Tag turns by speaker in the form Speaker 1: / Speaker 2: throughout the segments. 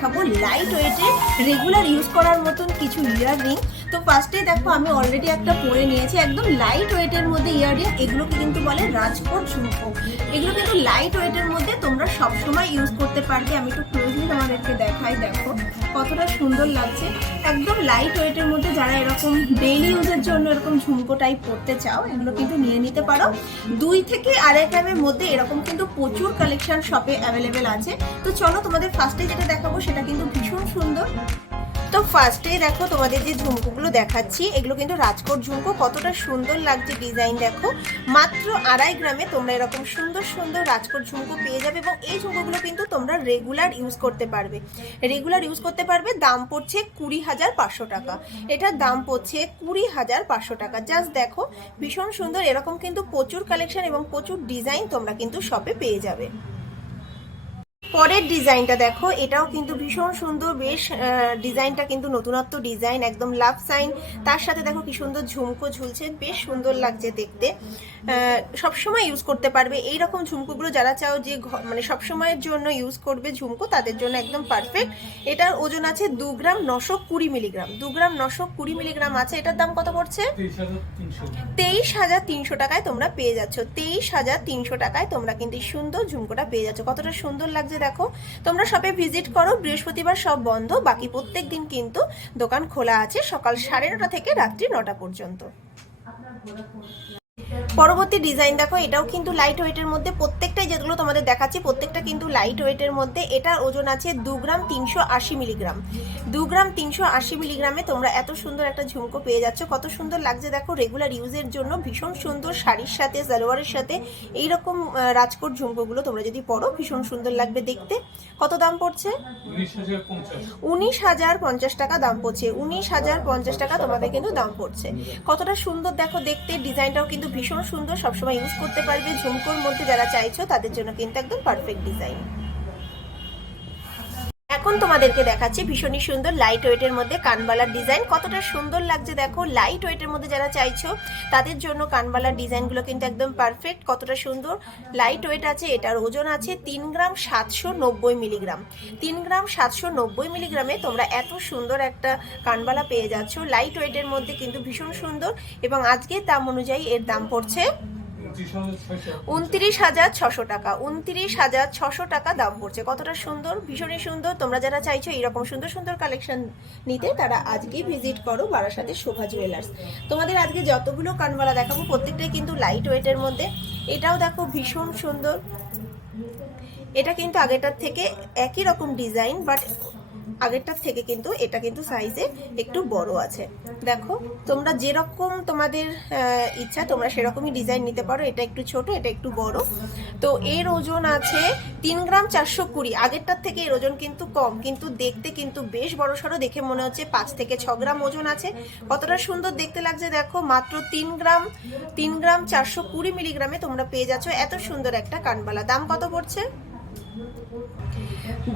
Speaker 1: দেখাবো light ওয়েটে regular use করার মতন কিছু ইয়াররিং তো ফার্স্টে দেখো, আমি অলরেডি একটা পরে নিয়েছি, একদম লাইট ওয়েটের মধ্যে ইয়াররিং এগুলোকে কিন্তু বলে রাজকোট ঝুমকো। এগুলো কিন্তু লাইট ওয়েটের মধ্যে তোমরা সবসময় ইউজ করতে পারবে। আমি একটু ক্লোজলি তোমাদেরকে দেখাই, দেখো। কতটা সুন্দর লাগছে। একদম লাইট ওয়েটের মধ্যে যারা এরকম ডেইলি ইউজের জন্য এরকম ঝুমকো টাইপ করতে চাও, এগুলো কিন্তু নিয়ে নিতে পারো। দুই থেকে আড়াই গ্রামের মধ্যে এরকম কিন্তু প্রচুর কালেকশন শপে অ্যাভেলেবেল আছে। তো চলো তোমাদের ফার্স্টে যেটা দেখাবো সেটা কিন্তু ভীষণ সুন্দর। তো ফার্স্টে দেখো, তোমাদের যে ঝুমকোগুলো দেখাচ্ছি, এগুলো কিন্তু রাজকোট ঝুমকো। কতটা সুন্দর লাগছে ডিজাইন দেখো। মাত্র আড়াই গ্রামে তোমরা এরকম সুন্দর সুন্দর রাজকোট ঝুমকো পেয়ে যাবে এবং এই ঝুমকোগুলো কিন্তু তোমরা রেগুলার ইউজ করতে পারবে। রেগুলার ইউজ করতে পারবে, দাম পড়ছে কুড়ি হাজার পাঁচশো টাকা। এটার দাম পড়ছে কুড়ি হাজার পাঁচশো টাকা। জাস্ট দেখো, ভীষণ সুন্দর, এরকম কিন্তু প্রচুর কালেকশন এবং প্রচুর ডিজাইন তোমরা কিন্তু শপে পেয়ে যাবে। পরের ডিজাইনটা দেখো, এটাও কিন্তু ভীষণ সুন্দর, বেশ ডিজাইনটা কিন্তু নতুনত্ব ডিজাইন, একদম লাভ সাইন। তার সাথে দেখো কি সুন্দর ঝুমকো ঝুলছে, বেশ সুন্দর লাগছে দেখতে। সবসময় ইউজ করতে পারবে। এই রকম ঝুমকোগুলো যারা চাও যে মানে সবসময়ের জন্য ইউজ করবে ঝুমকো, তাদের জন্য একদম পারফেক্ট এটার ওজন আছে দু গ্রাম নশো কুড়ি মিলিগ্রাম। দু গ্রাম নশো কুড়ি মিলিগ্রাম আছে। এটার দাম কত পড়ছে? তেইশ হাজার তিনশো টাকায় তোমরা পেয়ে যাচ্ছ। তেইশ হাজার তিনশো টাকায় তোমরা কিন্তু সুন্দর ঝুমকোটা পেয়ে যাচ্ছ। কতটা সুন্দর লাগছে দেখো, তোমরা শপে ভিজিট করো, বৃহস্পতিবার সব বন্ধ, বাকি প্রত্যেক দিন কিন্তু দোকান খোলা আছে সকাল সাড়ে নটা থেকে রাত্রি নটা পর্যন্ত। পরবর্তী ডিজাইন দেখো, এটাও কিন্তু লাইট ওয়েটের মধ্যে প্রত্যেকটাই যেগুলো তোমাদের দেখাচ্ছি, প্রত্যেকটা কিন্তু লাইট ওয়েটের মধ্যে এটার ওজন আছে দু গ্রাম তিনশো আশি মিলিগ্রাম দু গ্রাম তিনশো আশি মিলিগ্রামে তোমরা এত সুন্দর একটা ঝুমকো পেয়ে যাচ্ছ। কত সুন্দর লাগছে দেখো রেগুলার ইউজের জন্য ভীষণ সুন্দর শাড়ির সাথে, সালোয়ারের সাথে এইরকম রাজকোট ঝুমকোগুলো তোমরা যদি পরো, ভীষণ সুন্দর লাগবে দেখতে। কত দাম পড়ছে? উনিশ হাজার পঞ্চাশ টাকা দাম পড়ছে, উনিশ হাজার পঞ্চাশ টাকা তোমাদের কিন্তু দাম পড়ছে। কতটা সুন্দর দেখো দেখতে ডিজাইনটাও কিন্তু ভীষণ সুন্দর সবসময় ইউজ করতে পারবে। ঝুমকোর মধ্যে যারা চাইছো, তাদের জন্য কিন্তু একদম পারফেক্ট ডিজাইন এখন তোমাদেরকে দেখাচ্ছি ভীষণই সুন্দর লাইট ওয়েটের মধ্যে কানবালার ডিজাইন কতটা সুন্দর লাগছে দেখো লাইট ওয়েটের মধ্যে যারা চাইছো, তাদের জন্য কানবালার ডিজাইনগুলো কিন্তু একদম পারফেক্ট কতটা সুন্দর লাইট ওয়েট আছে, এটার ওজন আছে তিন গ্রাম সাতশো নব্বই মিলিগ্রাম তিন গ্রাম সাতশো নব্বই মিলিগ্রামে তোমরা এত সুন্দর একটা কানবালা পেয়ে যাচ্ছ। লাইট ওয়েটের মধ্যে কিন্তু ভীষণ সুন্দর এবং আজকের দাম অনুযায়ী এর দাম পড়ছে উনত্রিশ হাজার ছশো টাকা। উনত্রিশ হাজার ছশো টাকা দাম পড়ছে। কতটা সুন্দর? ভীষণই সুন্দর। তোমরা যারা চাইছো এরকম সুন্দর সুন্দর কালেকশন নিতে, তারা আজকেই ভিজিট করো বারাসাতে শোভা জুয়েলার্স তোমাদের আজকে যতগুলো কানবালা দেখাবো, প্রত্যেকটাই কিন্তু লাইট ওয়েটের মধ্যে। এটাও দেখো ভীষণ সুন্দর। এটা কিন্তু আগেরটার থেকে একই রকম ডিজাইন বাট আগেরটার থেকে কিন্তু এটা কিন্তু সাইজে একটু বড় আছে। দেখো, তোমরা যেরকম তোমাদের ইচ্ছা, তোমরা সেরকমই ডিজাইন নিতে পারো। এটা একটু ছোট, এটা একটু বড়। তো এর ওজন আছে তিন গ্রাম চারশো কুড়ি। আগেরটার থেকে এর ওজন কিন্তু কম, কিন্তু দেখতে কিন্তু বেশ বড় সড়ো। দেখে মনে হচ্ছে পাঁচ থেকে ছ গ্রাম ওজন আছে। কতটা সুন্দর দেখতে লাগছে দেখো, মাত্র তিন গ্রাম তিন গ্রাম চারশো কুড়ি মিলিগ্রামে তোমরা পেয়ে যাচ্ছ। এত সুন্দর একটা কানবালা। দাম কত পড়ছে?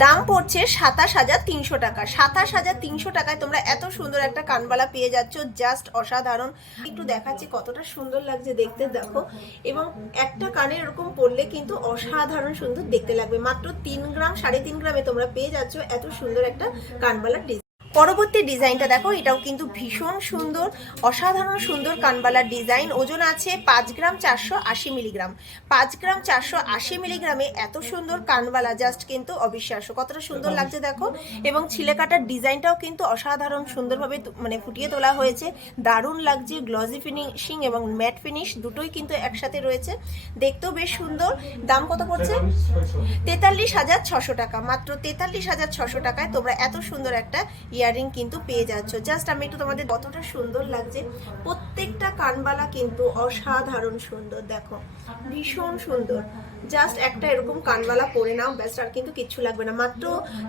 Speaker 1: দাম পড়ছে সাতাশ হাজার তিনশো টাকা। সাতাশ হাজার তিনশো টাকায় তোমরা এত সুন্দর একটা কানবালা পেয়ে যাচ্ছ জাস্ট অসাধারণ। একটু দেখাচ্ছি কতটা সুন্দর লাগছে দেখতে, দেখো। এবং একটা কানে এরকম পড়লে কিন্তু অসাধারণ সুন্দর দেখতে লাগবে। মাত্র তিন গ্রাম, সাড়ে তিন গ্রামে তোমরা পেয়ে যাচ্ছ এত সুন্দর একটা কানবালার ডিজাইন পরবর্তী ডিজাইনটা দেখো এটাও কিন্তু ভীষণ সুন্দর অসাধারণ সুন্দর কানবালার ডিজাইন। ওজন আছে পাঁচ গ্রাম চারশো আশি মিলিগ্রাম। পাঁচ গ্রাম চারশো আশি মিলিগ্রামে এত সুন্দর কানবালা জাস্ট কিন্তু অবিশ্বাস্য। কতটা সুন্দর লাগছে দেখো। এবং ছিলে কাটার ডিজাইনটাও কিন্তু অসাধারণ সুন্দরভাবে মানে ফুটিয়ে তোলা হয়েছে। দারুণ লাগছে গ্লজি ফিনিশিং এবং ম্যাট ফিনিশ দুটোই কিন্তু একসাথে রয়েছে। দেখতেও বেশ সুন্দর। দাম কত পড়ছে? তেতাল্লিশ হাজার ছশো টাকা। মাত্র তেতাল্লিশ হাজার ছশো টাকায় তোমরা এত সুন্দর একটা ইয়াররিং কিন্তু পেয়ে যাচ্ছ। জাস্ট আমি একটু তোমাদের কতটা সুন্দর লাগছে। প্রত্যেকটা কানবালা কিন্তু অসাধারণ সুন্দর, দেখো। ভীষণ সুন্দর। জাস্ট একটা এরকম কানবালা পরে নাও, ব্যাস, আর কিন্তু কিচ্ছু লাগবে না। মাত্র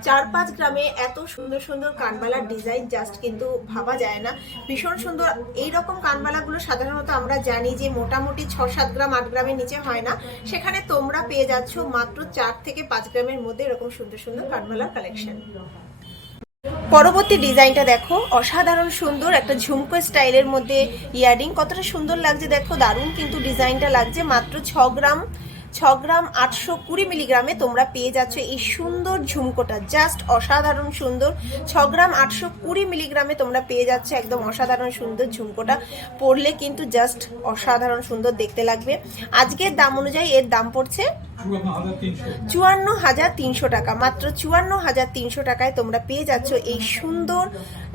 Speaker 1: চার পাঁচ গ্রামে এত সুন্দর সুন্দর কানবালার ডিজাইন জাস্ট কিন্তু ভাবা যায় না। ভীষণ সুন্দর। এই রকম কানবালাগুলো সাধারণত আমরা জানি যে মোটামুটি ছ সাত গ্রাম, আট গ্রামের নিচে হয় না। সেখানে তোমরা পেয়ে যাচ্ছ মাত্র চার থেকে পাঁচ গ্রামের মধ্যে এরকম সুন্দর সুন্দর কানবালার কালেকশন পরবর্তী ডিজাইনটা দেখো, অসাধারণ সুন্দর একটা ঝুমকো স্টাইলের মধ্যে ইয়ারিং কতটা সুন্দর লাগছে দেখো, দারুণ কিন্তু ডিজাইনটা লাগছে। মাত্র ছ গ্রাম ছ গ্রাম আটশো কুড়ি মিলিগ্রামে তোমরা পেয়ে যাচ্ছ এই সুন্দর ঝুমকোটা। জাস্ট অসাধারণ সুন্দর। ছ গ্রাম আটশো কুড়ি মিলিগ্রামে তোমরা পেয়ে যাচ্ছ একদম অসাধারণ সুন্দর ঝুমকোটা। পরলে কিন্তু জাস্ট অসাধারণ সুন্দর দেখতে লাগবে। আজকের দাম অনুযায়ী এর দাম পড়ছে চুয়ান্ন হাজার তিনশো। টাকা। মাত্র চুয়ান্ন হাজার তিনশো টাকায় তোমরা পেয়ে যাচ্ছ এই সুন্দর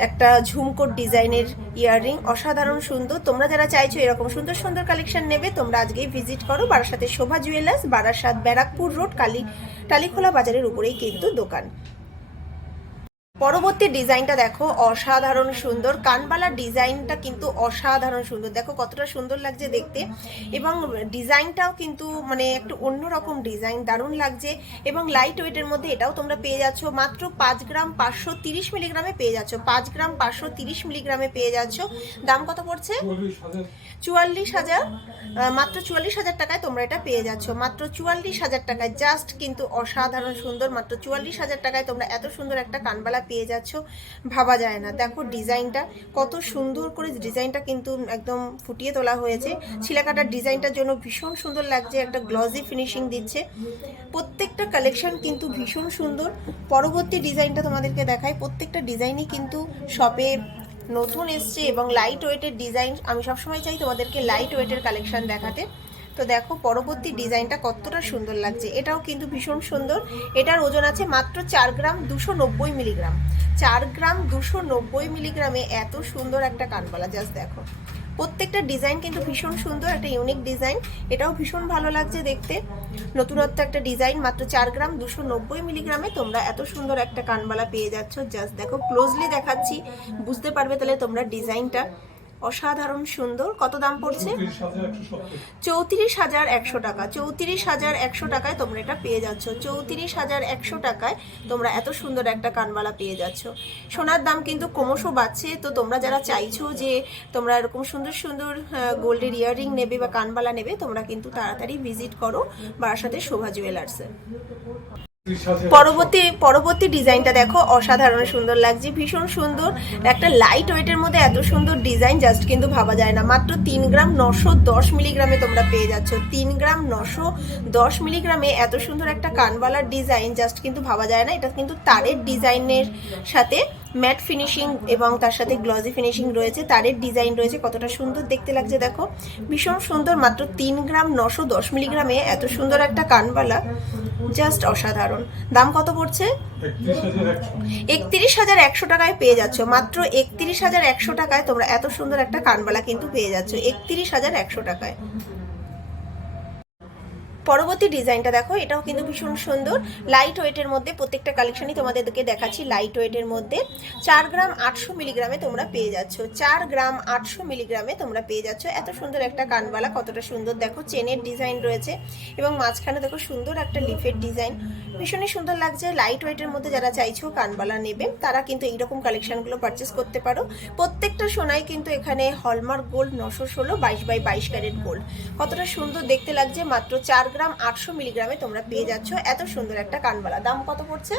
Speaker 1: একটা ঝুমকোট ডিজাইনের ইয়াররিং। অসাধারণ সুন্দর। তোমরা যারা চাইছো এরকম সুন্দর সুন্দর কালেকশন নেবে, তোমরা আজকেই ভিজিট করো বারাসাতে শোভা জুয়েলার্স, বারাসাত ব্যারাকপুর রোড, কালী টালিখোলা বাজারের উপরেই কিন্তু দোকান। পরবর্তী ডিজাইনটা দেখো, অসাধারণ সুন্দর। কানবালার ডিজাইনটা কিন্তু অসাধারণ সুন্দর। দেখো কতটা সুন্দর লাগছে দেখতে। এবং ডিজাইনটাও কিন্তু মানে একটু অন্যরকম ডিজাইন, দারুণ লাগছে। এবং লাইট ওয়েটের মধ্যে এটাও তোমরা পেয়ে যাচ্ছ। মাত্র পাঁচ গ্রাম পাঁচশো তিরিশ মিলিগ্রামে পেয়ে যাচ্ছ। পাঁচ গ্রাম পাঁচশো তিরিশ মিলিগ্রামে পেয়ে যাচ্ছ। দাম কত পড়ছে? চুয়াল্লিশ হাজার। মাত্র চুয়াল্লিশ হাজার টাকায় তোমরা এটা পেয়ে যাচ্ছ। মাত্র চুয়াল্লিশ হাজার টাকায়। জাস্ট কিন্তু অসাধারণ সুন্দর। মাত্র চুয়াল্লিশ হাজার টাকায় তোমরা এত সুন্দর একটা কানবালা পেয়ে যাচ্ছ, ভাবা যায় না। দেখো ডিজাইনটা, কত সুন্দর করে ডিজাইনটা কিন্তু একদম ফুটিয়ে তোলা হয়েছে। ছিলাকাটার ডিজাইনটার জন্য ভীষণ সুন্দর লাগছে, একটা গ্লজি ফিনিশিং দিচ্ছে। প্রত্যেকটা কালেকশন কিন্তু ভীষণ সুন্দর। পরবর্তী ডিজাইনটা তোমাদেরকে দেখাই, প্রত্যেকটা ডিজাইনই কিন্তু শপে নতুন এসছে এবং লাইট ওয়েটের ডিজাইন। আমি সবসময় চাই তোমাদেরকে লাইট ওয়েটের কালেকশন দেখাতে। তো দেখো পরবর্তী ডিজাইনটা কতটা সুন্দর লাগছে। এটাও কিন্তু ভীষণ সুন্দর। এটার ওজন আছে মাত্র চার গ্রাম দুশো নব্বই মিলিগ্রাম। চার গ্রাম দুশো নব্বই মিলিগ্রামে এত সুন্দর একটা কানবালা জাস্ট দেখো। প্রত্যেকটা ডিজাইন কিন্তু ভীষণ সুন্দর, একটা ইউনিক ডিজাইন। এটাও ভীষণ ভালো লাগছে দেখতে। নতুনত্ব একটা ডিজাইন, মাত্র চার গ্রাম দুশো নব্বই মিলিগ্রামে তোমরা এত সুন্দর একটা কানবালা পেয়ে যাচ্ছ। জাস্ট দেখো ক্লোজলি দেখাচ্ছি। বুঝতে পারবে তাহলে তোমরা ডিজাইনটা। অসাধারণ সুন্দর। কত দাম পড়ছে? চৌত্রিশ হাজার একশো টাকা। চৌত্রিশ হাজার একশো টাকায় তোমরা এটা পেয়ে যাচ্ছ। চৌত্রিশ হাজার একশো টাকায় তোমরা এত সুন্দর একটা কানবালা পেয়ে যাচ্ছ। সোনার দাম কিন্তু ক্রমশ বাড়ছে। তো তোমরা যারা চাইছো যে তোমরা এরকম সুন্দর সুন্দর গোল্ডের ইয়াররিং নেবে বা কানবালা নেবে তোমরা কিন্তু তাড়াতাড়ি ভিজিট করো বারাসাতে শোভা জুয়েলার্সে। পরবর্তী পরবর্তী ডিজাইনটা দেখো, অসাধারণ সুন্দর লাগছে, ভীষণ সুন্দর। একটা লাইট ওয়েটের মধ্যে এত সুন্দর ডিজাইন জাস্ট কিন্তু ভাবা যায় না। মাত্র তিন গ্রাম নশো দশ মিলিগ্রামে তোমরা পেয়ে যাচ্ছ। তিন গ্রাম নশো দশ মিলিগ্রামে এত সুন্দর একটা কানবালার ডিজাইন জাস্ট কিন্তু ভাবা যায় না। এটা কিন্তু তারের ডিজাইনের সাথে ম্যাট ফিনিশিং এবং তার সাথে গ্লজি ফিনিশিং রয়েছে, তারের ডিজাইন রয়েছে, কতটা সুন্দর দেখতে লাগছে দেখো। ভীষণ সুন্দর, মাত্র তিন গ্রাম নশো দশ মিলিগ্রামে এত সুন্দর একটা কানবালা জাস্ট অসাধারণ। দাম কত পড়ছে? একত্রিশ হাজার একশো টাকায় পেয়ে যাচ্ছ। মাত্র একত্রিশ হাজার একশো টাকায় তোমরা এত সুন্দর একটা কানবালা কিন্তু পেয়ে যাচ্ছ, একত্রিশ হাজার একশো টাকায়। পরবর্তী ডিজাইনটা দেখো, এটাও কিন্তু ভীষণ সুন্দর। লাইট ওয়েটের মধ্যে প্রত্যেকটা কালেকশনই তোমাদেরকে দেখাচ্ছি লাইট ওয়েটের মধ্যে। চার গ্রাম আটশো মিলিগ্রামে তোমরা পেয়ে যাচ্ছ। চার গ্রাম আটশো মিলিগ্রামে তোমরা পেয়ে যাচ্ছ। এত সুন্দর একটা কানবালা কতটা সুন্দর। দেখো চেনের ডিজাইন রয়েছে এবং মাঝখানে দেখো সুন্দর একটা লিফের ডিজাইন ভীষণই সুন্দর লাগছে। লাইট ওয়েটের মধ্যে যারা চাইছো কানবালা নেবে, তারা কিন্তু এইরকম কালেকশনগুলো পারচেস করতে পারো। প্রত্যেকটা সোনায় কিন্তু এখানে হলমার্ক গোল্ড নশো ষোলো বাইশ বাই বাইশ ক্যারেট গোল্ড কতটা সুন্দর দেখতে লাগছে, মাত্র চার গ্রাম আটশো মিলিগ্রামে তোমরা পেয়ে যাচ্ছ এত সুন্দর একটা কানবালা। দাম কত পড়ছে?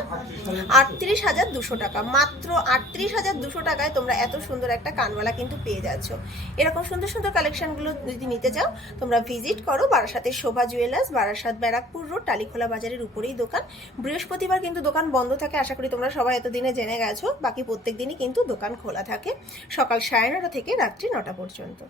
Speaker 1: আটত্রিশ হাজার দুশো টাকা। মাত্র আটত্রিশ হাজার দুশো টাকায় তোমরা এত সুন্দর একটা কানবালা কিন্তু পেয়ে যাচ্ছ। এরকম সুন্দর সুন্দর কালেকশনগুলো যদি নিতে চাও, তোমরা ভিজিট করো বারাসাতের শোভা জুয়েলার্স বারাসাত ব্যারাকপুর রোড টালিখোলা বাজারের উপরেই দোকান। বৃহস্পতিবার কিন্তু দোকান বন্ধ থাকে, আশা করি তোমরা সবাই এতদিনে জেনে গেছো। বাকি প্রত্যেক দিনই কিন্তু দোকান খোলা থাকে সকাল সাড়ে নটা থেকে রাত্রি নটা পর্যন্ত।